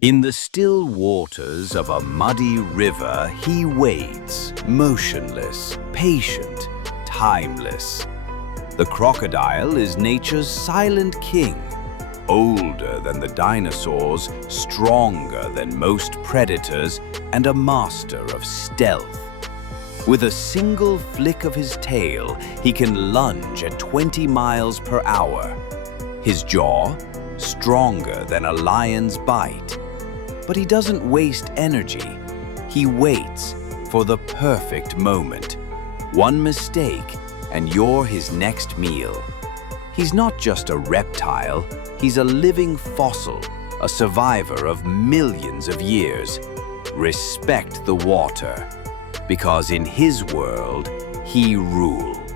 In the still waters of a muddy river, he waits, motionless, patient, timeless. The crocodile is nature's silent king, older than the dinosaurs, stronger than most predators, and a master of stealth. With a single flick of his tail, he can lunge at 20 miles per hour. His jaw, stronger than a lion's bite. But he doesn't waste energy. He waits for the perfect moment. One mistake, and you're his next meal. He's not just a reptile, he's a living fossil, a survivor of millions of years. Respect the water, because in his world, he rules.